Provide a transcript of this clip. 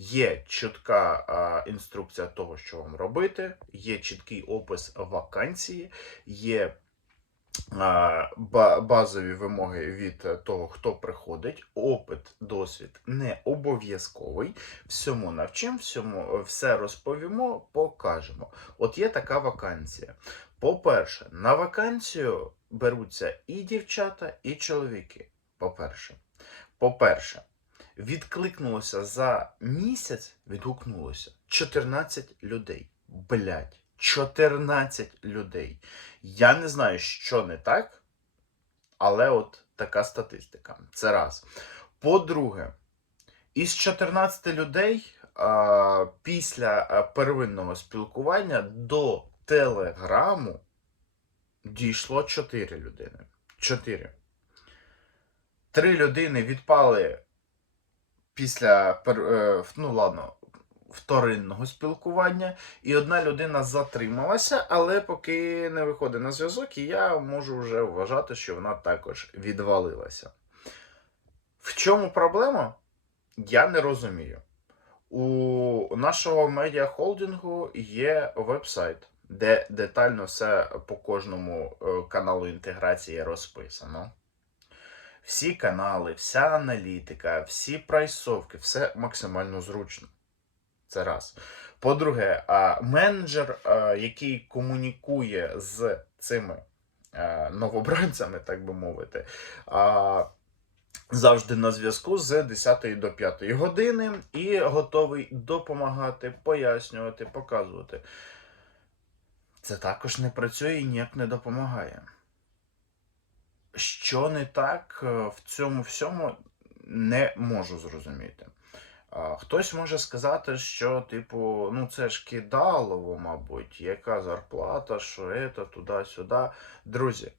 Є чітка а, інструкція того, що вам робити, є чіткий опис вакансії, є а, ба- базові вимоги від е, того, хто приходить. Опит, досвід не обов'язковий. Всьому навчимо, всьому е, все розповімо, покажемо. От є така вакансія. По-перше, на вакансію беруться і дівчата, і чоловіки. По-перше, по-перше, відкликнулося за місяць, відгукнулося 14 людей. Блять, 14 людей. Я не знаю, що не так, але от така статистика. Це раз. По-друге, із 14 людей а, після первинного спілкування до телеграму дійшло 4 людини. 4. Три людини відпали після е, ну ладно, вторинного спілкування, і одна людина затрималася, але поки не виходить на зв'язок, і я можу вже вважати, що вона також відвалилася. В чому проблема? Я не розумію. У нашого медіахолдингу є веб-сайт, де детально все по кожному е, каналу інтеграції розписано. Всі канали, вся аналітика, всі прайсовки, все максимально зручно. Це раз. По-друге, менеджер, який комунікує з цими е, новобранцями, так би мовити, завжди на зв'язку з 10 до 5 години і готовий допомагати, пояснювати, показувати. Це також не працює і ніяк не допомагає. Що не так е, в цьому всьому, не можу зрозуміти. Хтось може сказати, що, типу, ну це ж кидалово, мабуть, яка зарплата, що це, туди-сюди. Друзі,